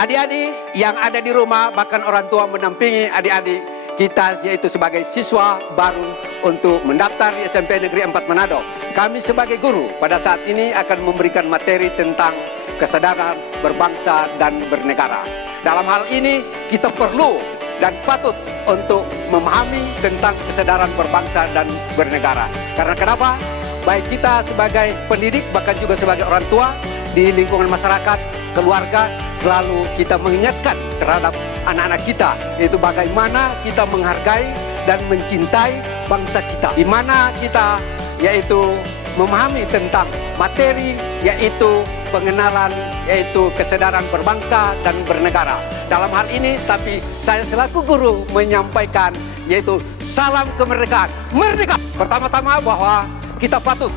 Adik-adik yang ada di rumah, bahkan orang tua mendampingi adik-adik kita, yaitu sebagai siswa baru untuk mendaftar di SMP Negeri 4 Manado. Kami sebagai guru pada saat ini akan memberikan materi tentang kesadaran berbangsa dan bernegara. Dalam hal ini kita perlu dan patut untuk memahami tentang kesadaran berbangsa dan bernegara. Karena kenapa? Baik kita sebagai pendidik, bahkan juga sebagai orang tua di lingkungan masyarakat, keluarga, selalu kita mengingatkan terhadap anak-anak kita, yaitu bagaimana kita menghargai dan mencintai bangsa kita. Di mana kita yaitu memahami tentang materi, yaitu pengenalan, yaitu kesadaran berbangsa dan bernegara. Dalam hal ini, tapi saya selaku guru menyampaikan, yaitu salam kemerdekaan. Merdeka! Pertama-tama bahwa kita patut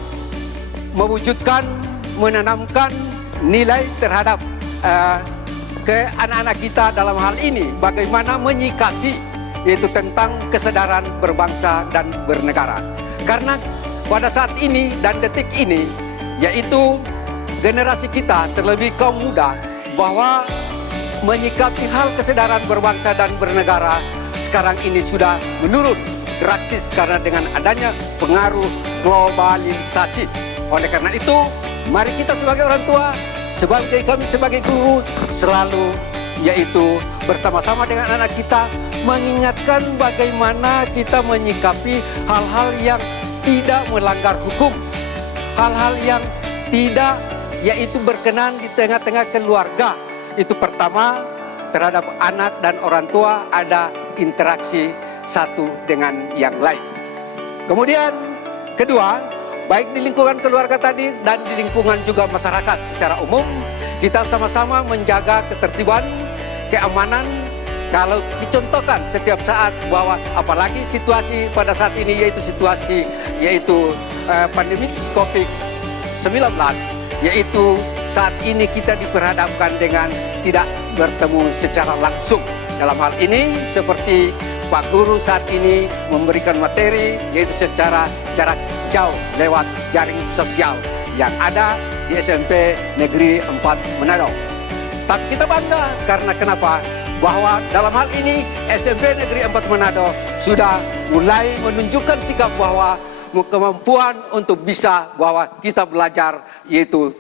mewujudkan, menanamkan nilai terhadap ke anak-anak kita dalam hal ini, bagaimana menyikapi yaitu tentang kesadaran berbangsa dan bernegara. Karena pada saat ini dan detik ini, yaitu generasi kita, terlebih kaum muda, bahwa menyikapi hal kesadaran berbangsa dan bernegara sekarang ini sudah menurun drastis karena dengan adanya pengaruh globalisasi. Oleh karena itu, mari kita sebagai orang tua, sebagai kami sebagai guru, selalu yaitu bersama-sama dengan anak kita mengingatkan bagaimana kita menyikapi hal-hal yang tidak melanggar hukum, hal-hal yang tidak yaitu berkenan di tengah-tengah keluarga. Itu pertama, terhadap anak dan orang tua ada interaksi satu dengan yang lain. Kemudian kedua, baik di lingkungan keluarga tadi dan di lingkungan juga masyarakat secara umum, kita sama-sama menjaga ketertiban, keamanan. Kalau dicontohkan setiap saat bahwa apalagi situasi pada saat ini, yaitu situasi pandemi COVID-19, yaitu saat ini kita diperhadapkan dengan tidak bertemu secara langsung. Dalam hal ini seperti Pak Guru saat ini memberikan materi, yaitu secara jarak jauh lewat jaring sosial yang ada di SMP Negeri 4 Manado. Tapi kita bangga karena kenapa? Bahwa dalam hal ini SMP Negeri 4 Manado sudah mulai menunjukkan sikap bahwa kemampuan untuk bisa bahwa kita belajar yaitu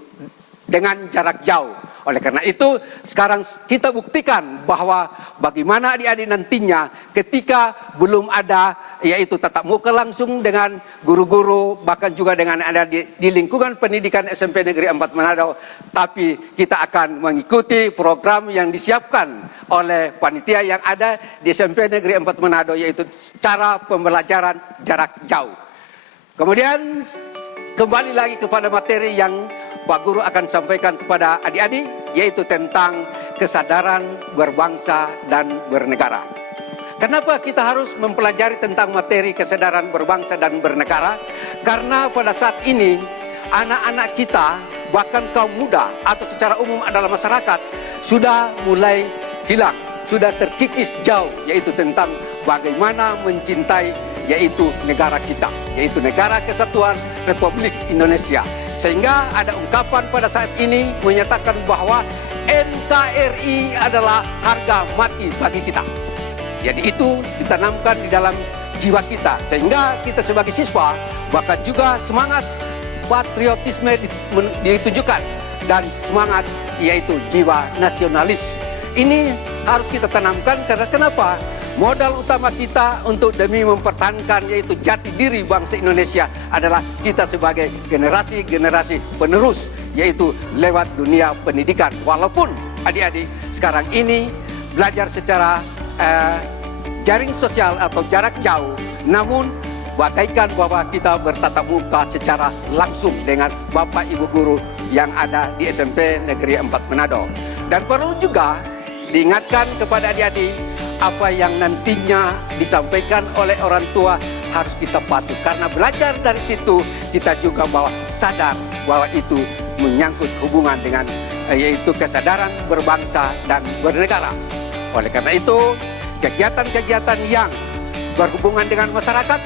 dengan jarak jauh. Oleh karena itu, sekarang kita buktikan bahwa bagaimana adik-adik nantinya ketika belum ada yaitu tatap muka langsung dengan guru-guru, bahkan juga dengan ada di lingkungan pendidikan SMP Negeri 4 Manado, tapi kita akan mengikuti program yang disiapkan oleh panitia yang ada di SMP Negeri 4 Manado, yaitu cara pembelajaran jarak jauh. Kemudian kembali lagi kepada materi yang Pak Guru akan sampaikan kepada adik-adik, yaitu tentang kesadaran berbangsa dan bernegara. Kenapa kita harus mempelajari tentang materi kesadaran berbangsa dan bernegara? Karena pada saat ini anak-anak kita, bahkan kaum muda atau secara umum adalah masyarakat, sudah mulai hilang, sudah terkikis jauh, yaitu tentang bagaimana mencintai yaitu negara kita, yaitu Negara Kesatuan Republik Indonesia. Sehingga ada ungkapan pada saat ini menyatakan bahwa NKRI adalah harga mati bagi kita. Jadi itu ditanamkan di dalam jiwa kita, sehingga kita sebagai siswa bahkan juga semangat patriotisme ditunjukkan dan semangat yaitu jiwa nasionalis. Ini harus kita tanamkan karena kenapa? Modal utama kita untuk demi mempertahankan yaitu jati diri bangsa Indonesia adalah kita sebagai generasi-generasi penerus, yaitu lewat dunia pendidikan. Walaupun adik-adik sekarang ini belajar secara jaring sosial atau jarak jauh, namun bagaikan bahwa kita bertatap muka secara langsung dengan Bapak Ibu Guru yang ada di SMP Negeri 4 Manado. Dan perlu juga diingatkan kepada adik-adik, apa yang nantinya disampaikan oleh orang tua harus kita patuh. Karena belajar dari situ kita juga bahwa sadar bahwa itu menyangkut hubungan dengan yaitu kesadaran berbangsa dan bernegara. Oleh karena itu, kegiatan-kegiatan yang berhubungan dengan masyarakat,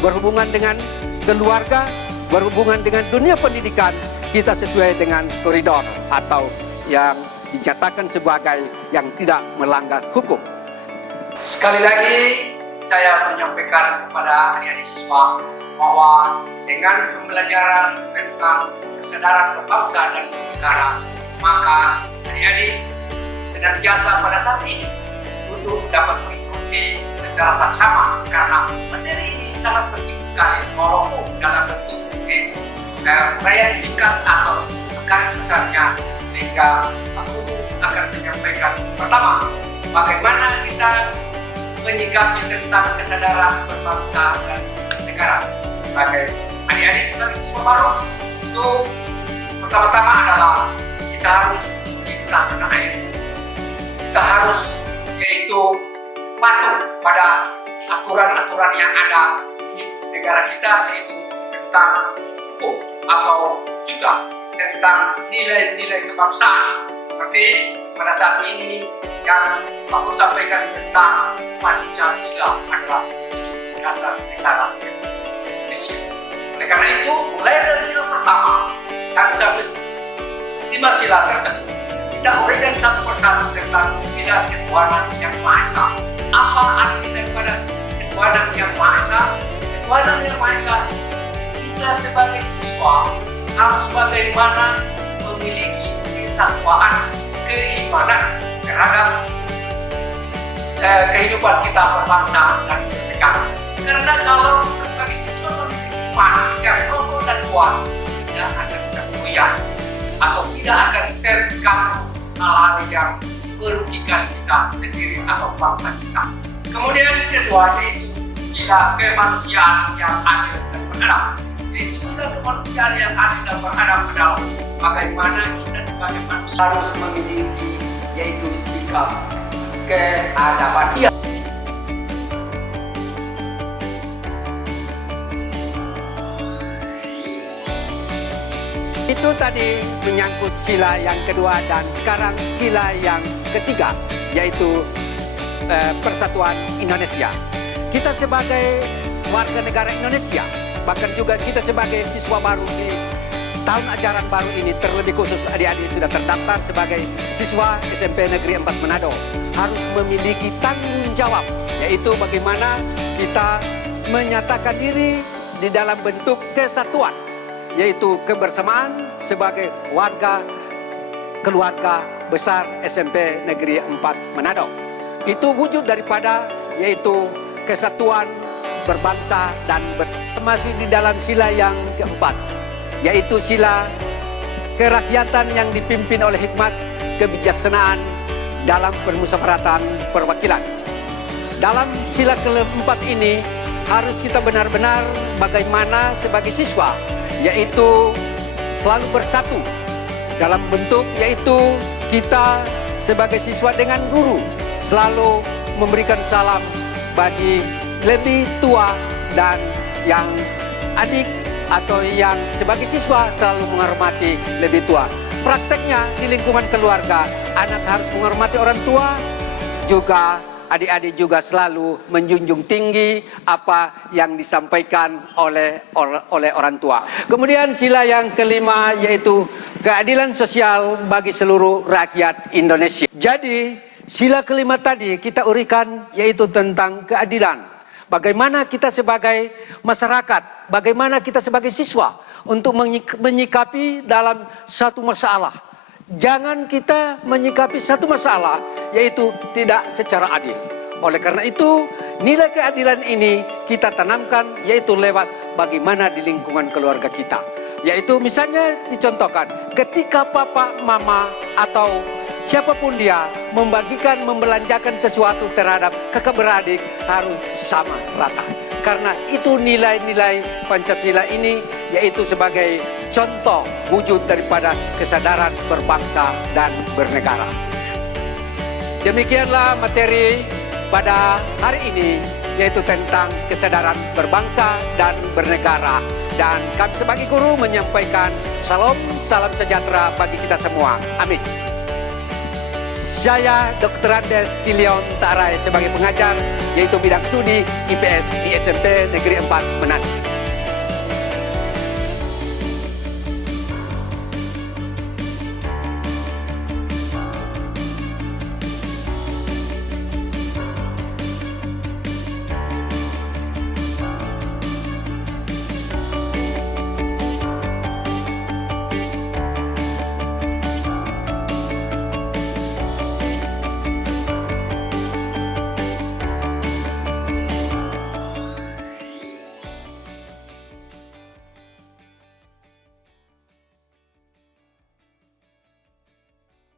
berhubungan dengan keluarga, berhubungan dengan dunia pendidikan, kita sesuai dengan koridor atau yang dinyatakan sebagai yang tidak melanggar hukum. Sekali lagi saya menyampaikan kepada adik-adik siswa bahwa dengan pembelajaran tentang kesadaran berbangsa dan bernegara, maka adik-adik senantiasa pada saat ini untuk dapat mengikuti secara saksama, karena materi ini sangat penting sekali walaupun dalam bentuk uraian singkat atau garis besarnya, sehingga aku akan menyampaikan pertama bagaimana kita menyikapi tentang kesadaran berbangsa dan negara sebagai adik-adik, sebagai siswa baru. Itu pertama-tama adalah kita harus cinta tanah air. Kita harus yaitu patuh pada aturan-aturan yang ada di negara kita, yaitu tentang hukum atau juga tentang nilai-nilai kebangsaan, seperti pada saat ini yang aku sampaikan tentang Pancasila adalah wujud dasar negara Indonesia. Oleh karena itu, mulai dari sila pertama dan sampai 5 sila tersebut, kita uraikan satu persatu tentang sila ketuhanan yang Maha Esa. Apa arti daripada ketuhanan yang Maha Esa? Ketuhanan yang Maha Esa, kita sebagai siswa harus bagaimana memiliki ketakwaan, keimanan terhadap kehidupan kita berbangsa dan bernegara. Karena kalau sebagai siswa memiliki iman yang kokoh dan kuat, tidak akan tergoyah atau tidak akan terganggu hal-hal yang merugikan kita sendiri atau bangsa kita. Kemudian kedua yaitu sila kemanusiaan yang adil dan beradab. Yaitu sila kemanusiaan yang adil dan beradab adalah bagaimana kita sebagai manusia harus memiliki yaitu sikap keadaban. Itu tadi menyangkut sila yang kedua, dan sekarang sila yang ketiga yaitu Persatuan Indonesia. Kita sebagai warga negara Indonesia, bahkan juga kita sebagai siswa baru di tahun ajaran baru ini, terlebih khusus adik-adik sudah terdaftar sebagai siswa SMP Negeri 4 Manado, harus memiliki tanggung jawab, yaitu bagaimana kita menyatakan diri di dalam bentuk kesatuan, yaitu kebersamaan sebagai warga keluarga besar SMP Negeri 4 Manado. Itu wujud daripada yaitu kesatuan berbangsa dan masih di dalam sila yang keempat, yaitu sila kerakyatan yang dipimpin oleh hikmat kebijaksanaan dalam permusyawaratan perwakilan. Dalam sila keempat ini harus kita benar-benar bagaimana sebagai siswa, yaitu selalu bersatu dalam bentuk yaitu kita sebagai siswa dengan guru selalu memberikan salam bagi lebih tua, dan yang adik atau yang sebagai siswa selalu menghormati lebih tua. Prakteknya di lingkungan keluarga, anak harus menghormati orang tua, juga adik-adik juga selalu menjunjung tinggi apa yang disampaikan oleh orang tua. Kemudian sila yang kelima yaitu keadilan sosial bagi seluruh rakyat Indonesia. Jadi sila kelima tadi kita uraikan yaitu tentang keadilan. Bagaimana kita sebagai masyarakat, bagaimana kita sebagai siswa untuk menyikapi dalam satu masalah. Jangan kita menyikapi satu masalah yaitu tidak secara adil. Oleh karena itu, nilai keadilan ini kita tanamkan yaitu lewat bagaimana di lingkungan keluarga kita. Yaitu misalnya dicontohkan ketika papa, mama atau siapapun dia membelanjakan sesuatu terhadap kakak beradik harus sama rata. Karena itu nilai-nilai Pancasila ini yaitu sebagai contoh wujud daripada kesadaran berbangsa dan bernegara. Demikianlah materi pada hari ini yaitu tentang kesadaran berbangsa dan bernegara. Dan kami sebagai guru menyampaikan salam sejahtera bagi kita semua. Amin. Saya Dr. Andes Kilion Tarai sebagai pengajar yaitu bidang studi IPS di SMP Negeri 4 Manado.